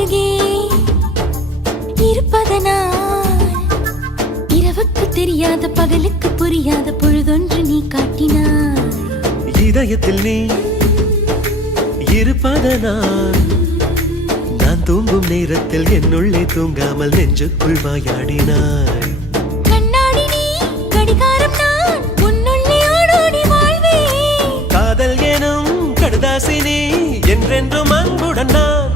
அருகே இருப்பதனால் இரவுக்கு தெரியாத பகலுக்கு புரியாத பொழுதொன்று நீ காட்டினாய். இதயத்தில் நீ இருப்பதனால் நான் தூங்கும் நேரத்தில் என்னுள்ளே தூங்காமல் நெஞ்சுக்குள் வாயாடினாய். கண்ணாடி நீ கடிகாரம் நான் உன்னுள்ளே ஓடோடி வாழ்வேன். காதல் எனும் கடுதாசி நீ என்றென்றும் அன்புடன் நான்